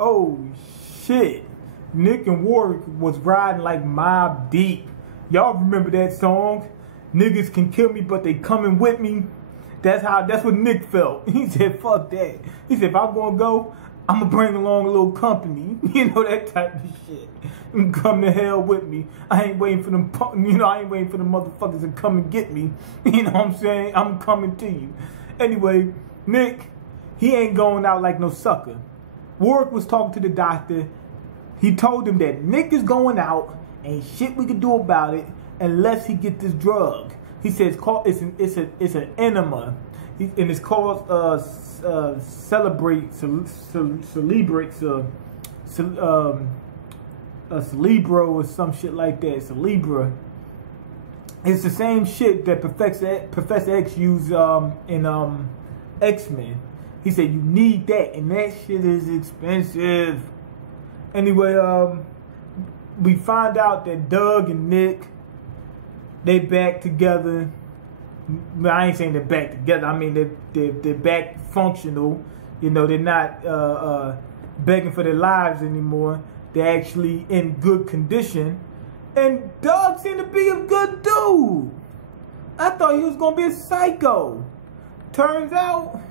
Oh shit. Nick and Warwick was riding like Mobb Deep. Y'all remember that song? Niggas can kill me, but they coming with me. That's what Nick felt. He said, fuck that. He said, if I'm gonna go, I'm gonna bring along a little company. You know, that type of shit. And come to hell with me. I ain't waiting for them, I ain't waiting for the motherfuckers to come and get me. You know what I'm saying? I'm coming to you. Anyway, Nick, he ain't going out like no sucker. Warwick was talking to the doctor. He told him that Nick is going out, ain't shit we can do about it unless he get this drug. He says it's an enema, and it's called Celebro or some shit like that. Celebra. It's the same shit that Professor X used in X-Men. He said you need that, and that shit is expensive. Anyway, we find out that Doug and Nick, they back together. I ain't saying they're back together. I mean they're back functional. You know, they're not begging for their lives anymore. They're actually in good condition. And Doug seemed to be a good dude. I thought he was gonna be a psycho. Turns out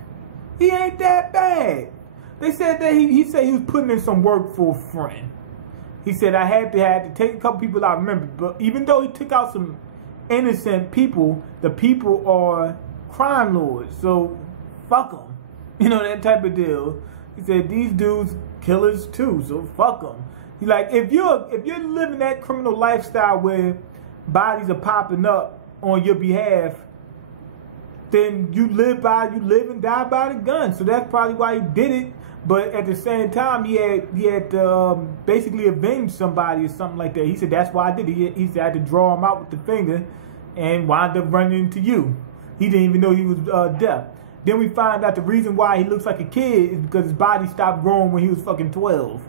he ain't that bad. They said that he said he was putting in some work for a friend. He said I had to take a couple people out. Remember, but even though he took out some innocent people, the people are crime lords. So fuck them. You know, that type of deal. He said these dudes killers too. So fuck them. He's like, if you're living that criminal lifestyle where bodies are popping up on your behalf, then you live and die by the gun. So that's probably why he did it. But at the same time, he had basically avenged somebody or something like that. He said that's why I did it. He said I had to draw him out with the finger and wound up running into you. He didn't even know he was deaf. Then we find out the reason why he looks like a kid is because his body stopped growing when he was fucking 12.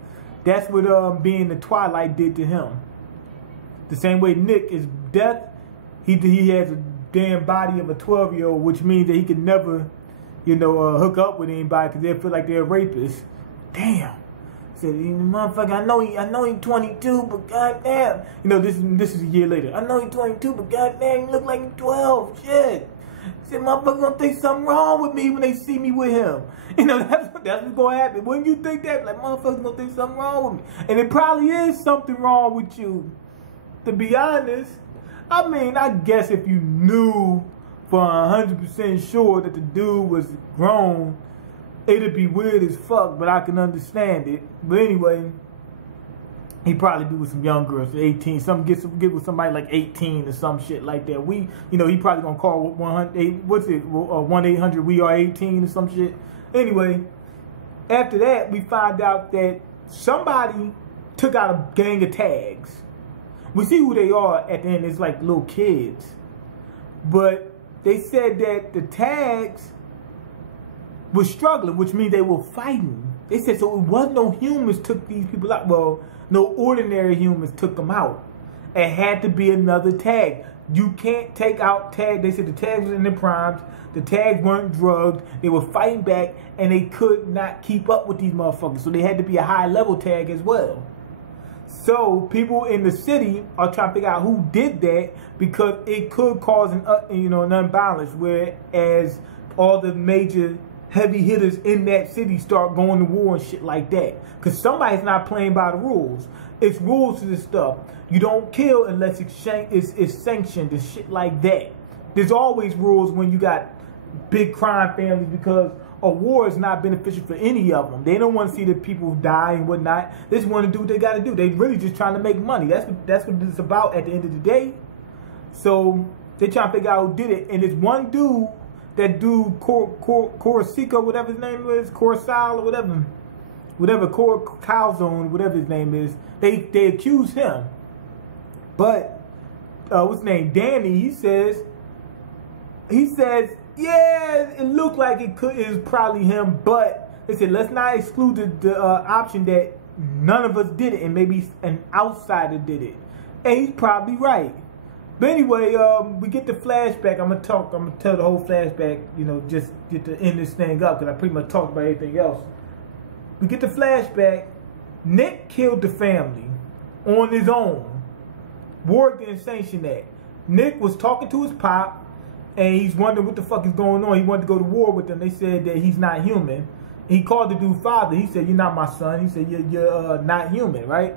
That's what being the Twilight did to him. The same way Nick is deaf, he has a damn body of a 12-year-old, which means that he can never, you know, hook up with anybody because they feel like they're a rapist. Damn. Said, motherfucker, I know he 22, but goddamn. You know, this is a year later. I know he 22, but goddamn, he look like he's 12. Shit. Said, motherfucker gonna think something wrong with me when they see me with him. You know, that's what's gonna happen. When you think that, like, motherfuckers gonna think something wrong with me. And it probably is something wrong with you. To be honest, I mean, I guess if you knew for 100% sure that the dude was grown, it'd be weird as fuck, but I can understand it. But anyway, he probably be with some young girls, 18. Get with somebody like 18 or some shit like that. You know, he probably gonna call 1-800 we are 18 or some shit. Anyway, after that, we find out that somebody took out a gang of tags. We see who they are at the end. It's like little kids, but they said that the tags were struggling, which means they were fighting. They said so it wasn't no humans took these people out. Well, no ordinary humans took them out. It had to be another tag. You can't take out tags. They said the tags was in their primes. The tags weren't drugged. They were fighting back, and they could not keep up with these motherfuckers. So they had to be a high level tag as well. So people in the city are trying to figure out who did that because it could cause an unbalance. Whereas all the major heavy hitters in that city start going to war and shit like that. Because somebody's not playing by the rules. It's rules to this stuff. You don't kill unless it's sanctioned and shit like that. There's always rules when you got big crime families because a war is not beneficial for any of them. They don't want to see the people die and whatnot. They just want to do what they got to do. They really just trying to make money. That's what it's about at the end of the day. So they trying to figure out who did it. And there's one dude, that dude Corsica, whatever his name is, Corsal or whatever Calzone, whatever his name is. They accuse him. But what's his name? Danny. He says, yeah, it looked like it was probably him, but they said let's not exclude the option that none of us did it and maybe an outsider did it. And he's probably right. But anyway, we get the flashback. I'm gonna tell the whole flashback, you know, just get to end this thing up because I pretty much talked about everything else. we get the flashback. Nick killed the family on his own. Warwick didn't sanction that. Nick was talking to his pop, and he's wondering what the fuck is going on. He wanted to go to war with them. They said that he's not human. He called the dude father. He said, "You're not my son." He said, "You're not human, right?"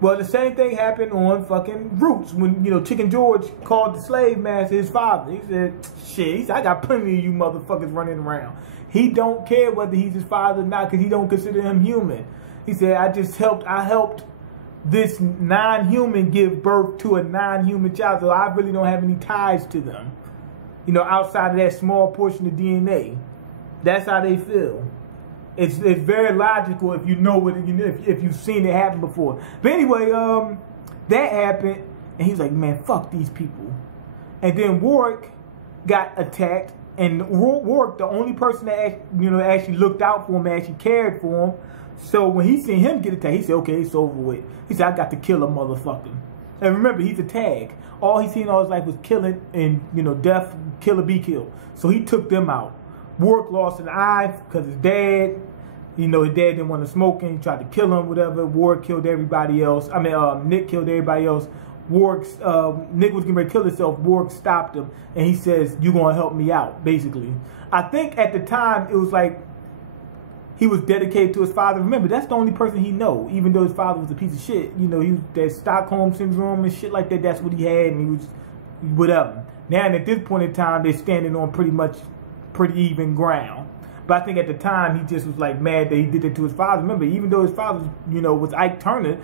Well, the same thing happened on fucking Roots when, you know, Chicken George called the slave master his father. He said, "Shit," he said, "I got plenty of you motherfuckers running around." He don't care whether he's his father or not because he don't consider him human. He said, I helped this non-human give birth to a non-human child, so I really don't have any ties to them. You know, outside of that small portion of DNA. That's how they feel. It's very logical if you know what, you know, if you've seen it happen before. But anyway, that happened, and he was like, "Man, fuck these people." And then Warwick got attacked, and Warwick, the only person that actually looked out for him, actually cared for him. So when he seen him get attacked, he said, "Okay, it's over with." He said, "I got to kill a motherfucker." And remember, he's a tag. All he seen all his life was killing and, you know, death, kill or be killed. So he took them out. Warwick lost an eye because his dad, you know, his dad didn't want to smoke and he tried to kill him, whatever. Warwick killed everybody else. Nick killed everybody else. Nick was getting ready to kill himself. Warwick stopped him and he says, "You're going to help me out," basically. I think at the time it was like he was dedicated to his father. Remember, that's the only person he know, even though his father was a piece of shit. You know, he was that Stockholm syndrome and shit like that. That's what he had, and he was whatever. Now, at this point in time, they're standing on pretty even ground. But I think at the time, he just was like mad that he did it to his father. Remember, even though his father, you know, was Ike Turner,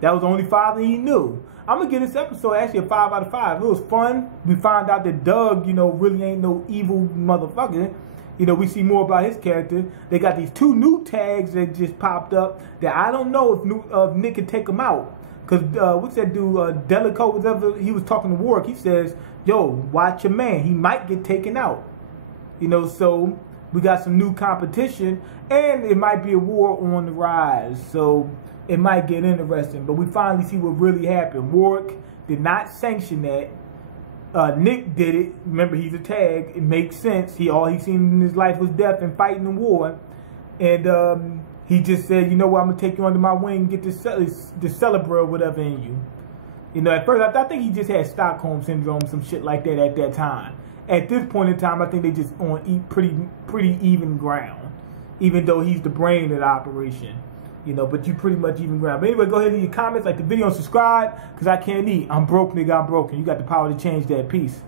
that was the only father he knew. I'm going to give this episode actually a 5 out of 5. It was fun. We found out that Doug, you know, really ain't no evil motherfucker. You know, we see more about his character. They got these 2 new tags that just popped up that I don't know if Nick can take them out. Because what's that dude, Delico, whatever, he was talking to Warwick. He says, "Yo, watch your man. He might get taken out." You know, so we got some new competition, and it might be a war on the rise. So it might get interesting. But we finally see what really happened. Warwick did not sanction that. Nick did it. Remember, he's a tag. It makes sense. All he seen in his life was death and fighting and war. And he just said, "You know what? I'm going to take you under my wing and get this Celebra or whatever in you." You know, at first, I think he just had Stockholm syndrome, some shit like that at that time. At this point in time, I think they just on pretty even ground. Even though he's the brain of the operation. You know, but you pretty much even ground. But anyway, go ahead and leave your comments, like the video, and subscribe, because I can't eat. I'm broke, nigga, I'm broken. You got the power to change that. Peace.